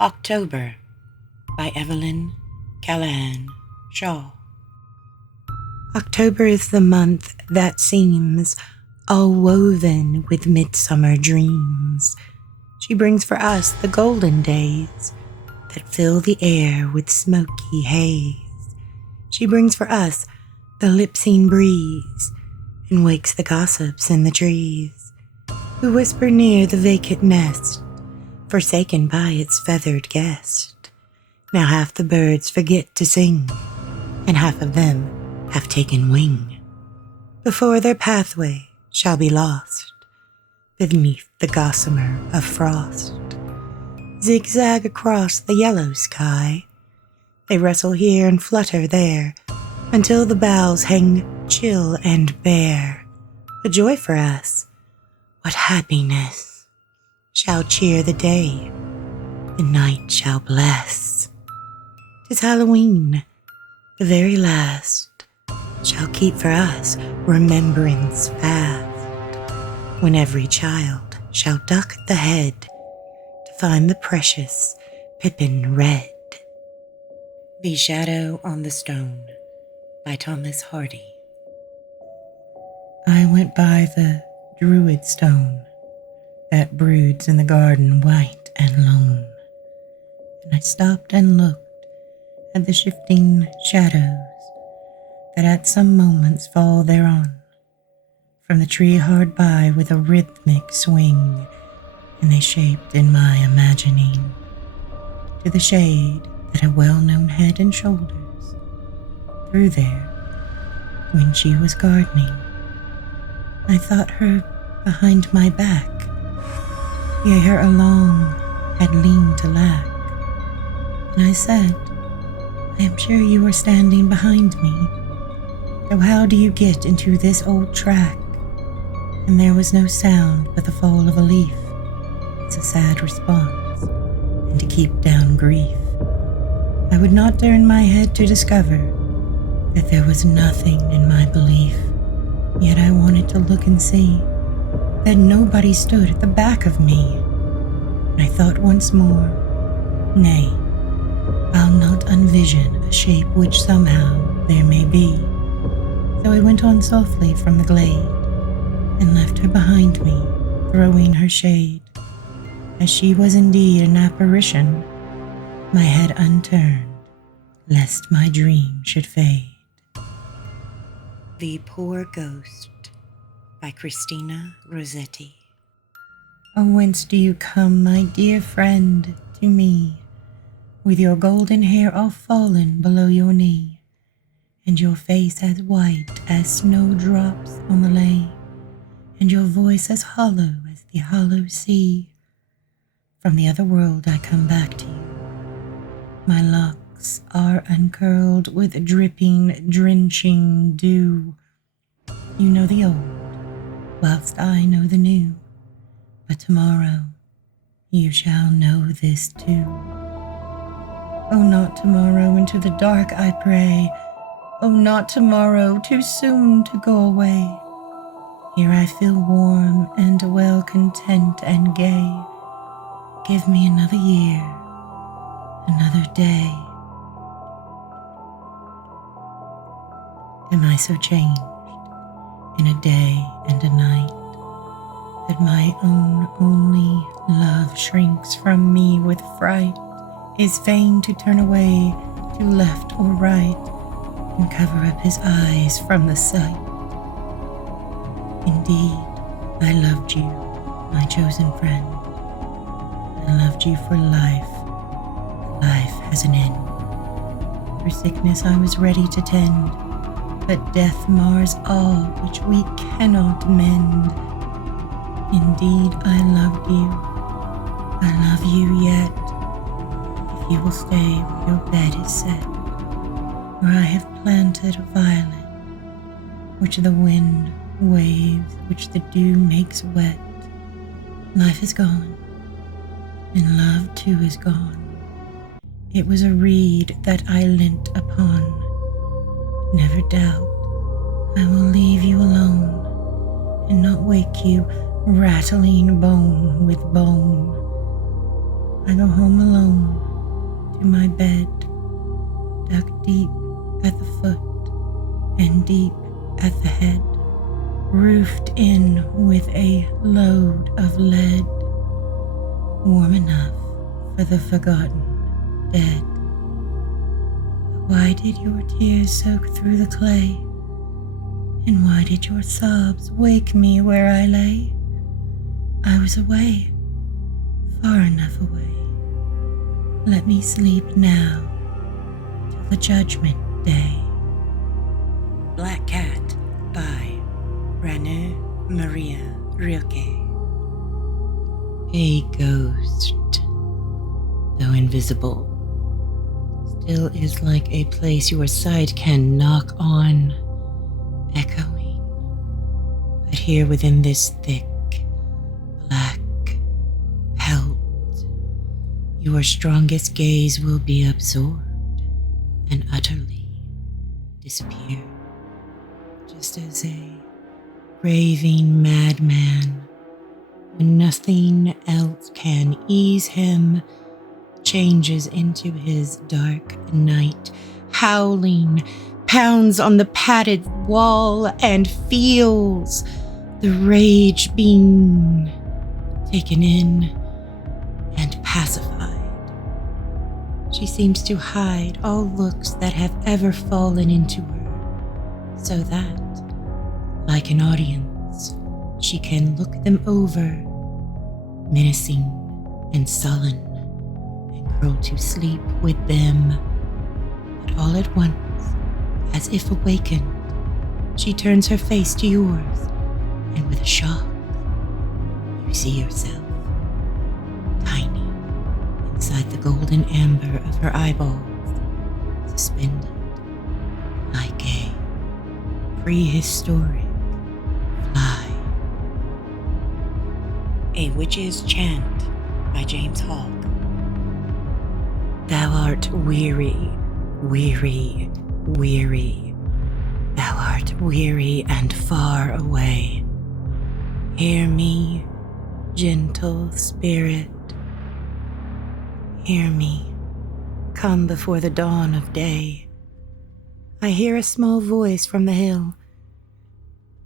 October by Evelyn Callahan Shaw. October is the month that seems all woven with midsummer dreams. She brings for us the golden days that fill the air with smoky haze. She brings for us the lip-seen breeze and wakes the gossips in the trees, who whisper near the vacant nest, forsaken by its feathered guest. Now half the birds forget to sing, and half of them have taken wing, before their pathway shall be lost beneath the gossamer of frost. Zigzag across the yellow sky, they wrestle here and flutter there, until the boughs hang chill and bare. A joy for us, what happiness shall cheer the day, the night shall bless. 'Tis Halloween, the very last, shall keep for us remembrance fast, when every child shall duck the head to find the precious pippin red. The Shadow on the Stone by Thomas Hardy. I went by the druid stone that broods in the garden white and lone, and I stopped and looked at the shifting shadows that at some moments fall thereon, from the tree hard by with a rhythmic swing, and they shaped in my imagining to the shade that a well-known head and shoulders threw there when she was gardening. I thought her behind my back, yea, her along had leaned to lack, and I said, I am sure you are standing behind me, though how do you get into this old track? And there was no sound but the fall of a leaf. It's a sad response, and to keep down grief, I would not turn my head to discover that there was nothing in my belief. Yet I wanted to look and see that nobody stood at the back of me. And I thought once more, nay, I'll not unvision a shape which somehow there may be. So I went on softly from the glade, and left her behind me, throwing her shade. As she was indeed an apparition, my head unturned, lest my dream should fade. The Poor Ghost by Christina Rossetti. Oh, whence do you come, my dear friend, to me, with your golden hair all fallen below your knee, and your face as white as snowdrops on the lea, and your voice as hollow as the hollow sea? From the other world I come back to you. My locks are uncurled with dripping, drenching dew. You know the old, whilst I know the new, but tomorrow you shall know this too. Oh, not tomorrow, into the dark I pray. Oh, not tomorrow, too soon to go away. Here I feel warm and well content and gay. Give me another year, another day. Am I so changed in a day and a night that my own only love shrinks from me with fright, is fain to turn away to left or right, and cover up his eyes from the sight? Indeed, I loved you, my chosen friend. I loved you for life. Life has an end. For sickness I was ready to tend, but death mars all which we cannot mend. Indeed, I loved you. I love you yet, if you will stay where your bed is set, where I have planted a violet, which the wind waves, which the dew makes wet. Life is gone, and love too is gone. It was a reed that I leant upon. Never doubt, I will leave you alone, and not wake you rattling bone with bone. I go home alone to my bed, dug deep at the foot and deep at the head, roofed in with a load of lead, warm enough for the forgotten dead. But why did your tears soak through the clay? And why did your sobs wake me where I lay? I was away, far enough away. Let me sleep now till the judgment day. Black Cat by Rainer Maria Rilke. A ghost, though invisible, still is like a place your sight can knock on, echoing. But here within this thick, black pelt, your strongest gaze will be absorbed and utterly disappear, just as a raving madman, when nothing else can ease him, changes into his dark night, howling, pounds on the padded wall and feels the rage being taken in and pacified. She seems to hide all looks that have ever fallen into her, so that, like an audience, she can look them over, menacing and sullen, and curl to sleep with them. But all at once, as if awakened, she turns her face to yours, and with a shock, you see yourself, tiny, inside the golden amber of her eyeballs, suspended like a prehistoric fly. A Witch's Chant by James Hogg. Thou art weary, weary, weary. Thou art weary and far away. Hear me, gentle spirit. Hear me, come before the dawn of day. I hear a small voice from the hill.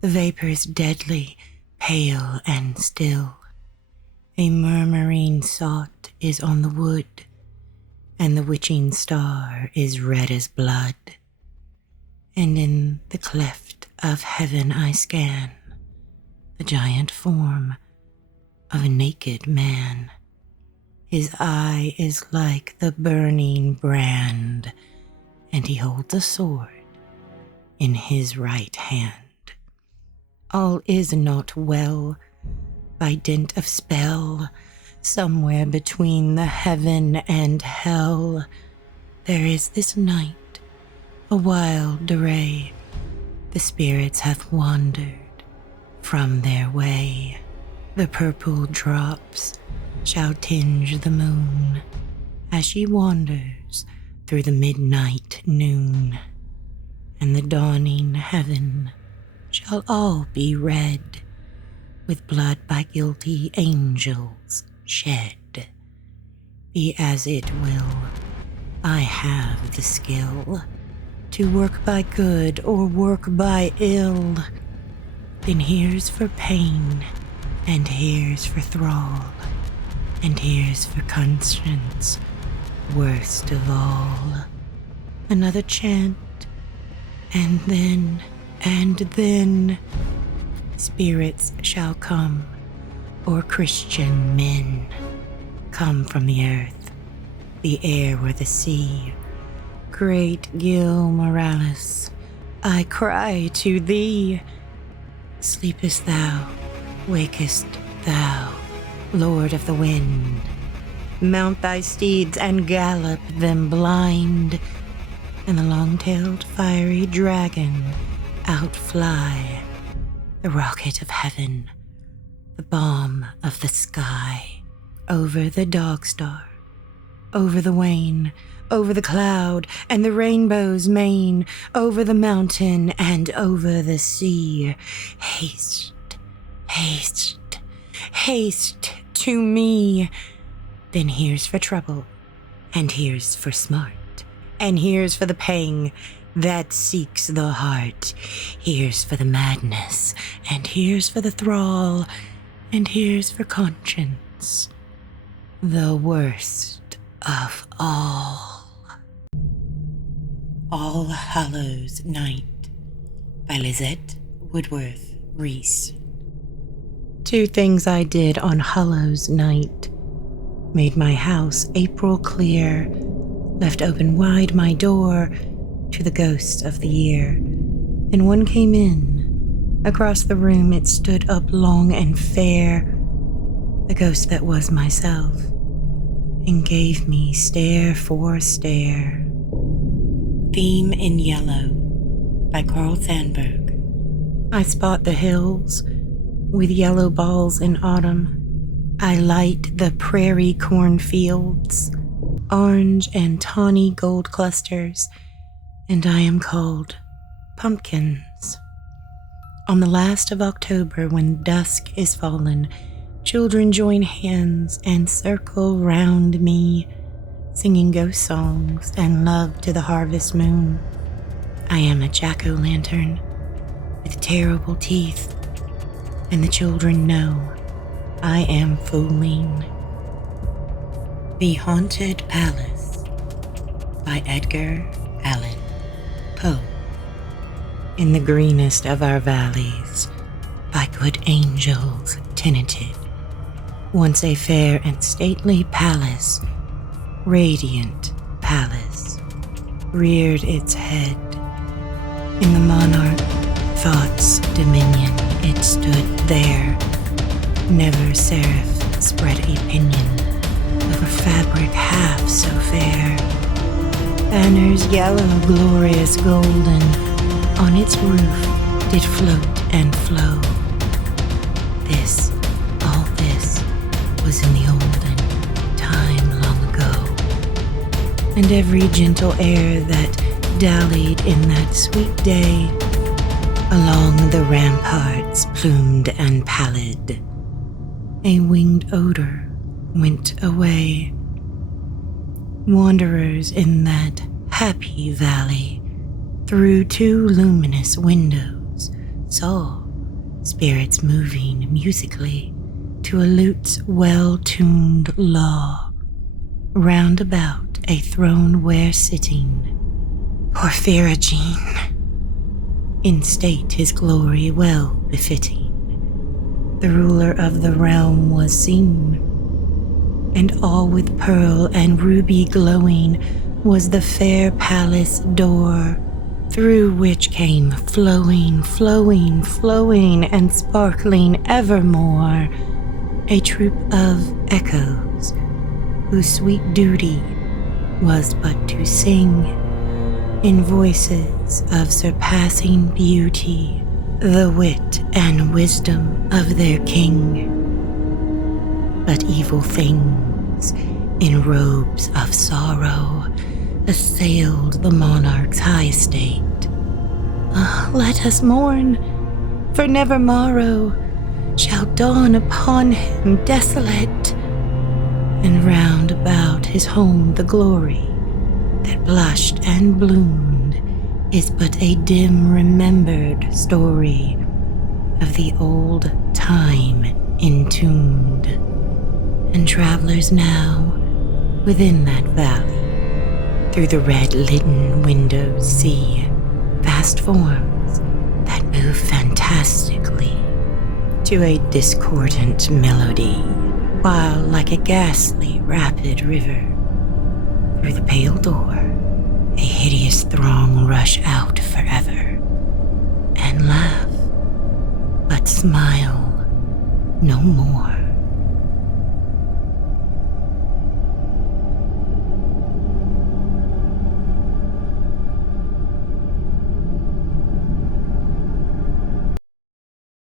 The vapors deadly, pale and still. A murmuring sot is on the wood, and the witching star is red as blood. And in the cleft of heaven I scan the giant form of a naked man. His eye is like the burning brand, and he holds a sword in his right hand. All is not well. By dint of spell, somewhere between the heaven and hell, there is this night a wild array. The spirits have wandered from their way. The purple drops shall tinge the moon as she wanders through the midnight noon, and the dawning heaven shall all be red with blood by guilty angels shed. Be as it will, I have the skill to work by good or work by ill. Then here's for pain, and here's for thrall, and here's for conscience, worst of all. Another chant, and then spirits shall come, or Christian men, come from the earth, the air or the sea. Great Gil Morales, I cry to thee. Sleepest thou, wakest thou, Lord of the wind? Mount thy steeds and gallop them blind, and the long-tailed fiery dragon outfly. The rocket of heaven, the bomb of the sky, over the dog star, over the wane, over the cloud and the rainbow's mane, over the mountain and over the sea. Haste, haste, haste to me. Then here's for trouble, and here's for smart, and here's for the pang that seeks the heart. Here's for the madness, and here's for the thrall, and here's for conscience, the worst of all. All Hallows Night by Lizette Woodworth Reese. 2 things I did on Hallows Night: made my house April clear, left open wide my door to the ghosts of the year. Then one came in. Across the room it stood up long and fair, the ghost that was myself, and gave me stare for stare. Theme in Yellow by Carl Sandburg. I spot the hills with yellow balls in autumn. I light the prairie cornfields, orange and tawny gold clusters, and I am called pumpkins. On the last of October, when dusk is fallen, children join hands and circle round me, singing ghost songs and love to the harvest moon. I am a jack-o'-lantern with terrible teeth, and the children know I am fooling. The Haunted Palace by Edgar Allan Poe. In the greenest of our valleys, by good angels tenanted, once a fair and stately palace, radiant palace, reared its head. In the monarch thought's dominion it stood there. Never seraph spread a pinion of a fabric half so fair. Banners yellow, glorious, golden, on its roof did float and flow. This, all this, was in the olden time long ago. And every gentle air that dallied in that sweet day, along the ramparts plumed and pallid, a winged odor went away. Wanderers in that happy valley, through 2 luminous windows, saw spirits moving musically to a lute's well-tuned law. Round about a throne where sitting Porphyrogene, in state his glory well befitting, the ruler of the realm was seen, and all with pearl and ruby glowing was the fair palace door, through which came flowing, flowing, flowing, and sparkling evermore a troop of echoes, whose sweet duty was but to sing, in voices of surpassing beauty, the wit and wisdom of their king. But evil things, in robes of sorrow, assailed the monarch's high estate. Ah, let us mourn, for never morrow shall dawn upon him desolate, and round about his home the glory that blushed and bloomed is but a dim remembered story of the old time entombed. And travelers now within that valley, through the red litten windows see vast forms that move fantastically to a discordant melody, while like a ghastly rapid river, through the pale door a hideous throng rush out forever, and laugh, but smile no more.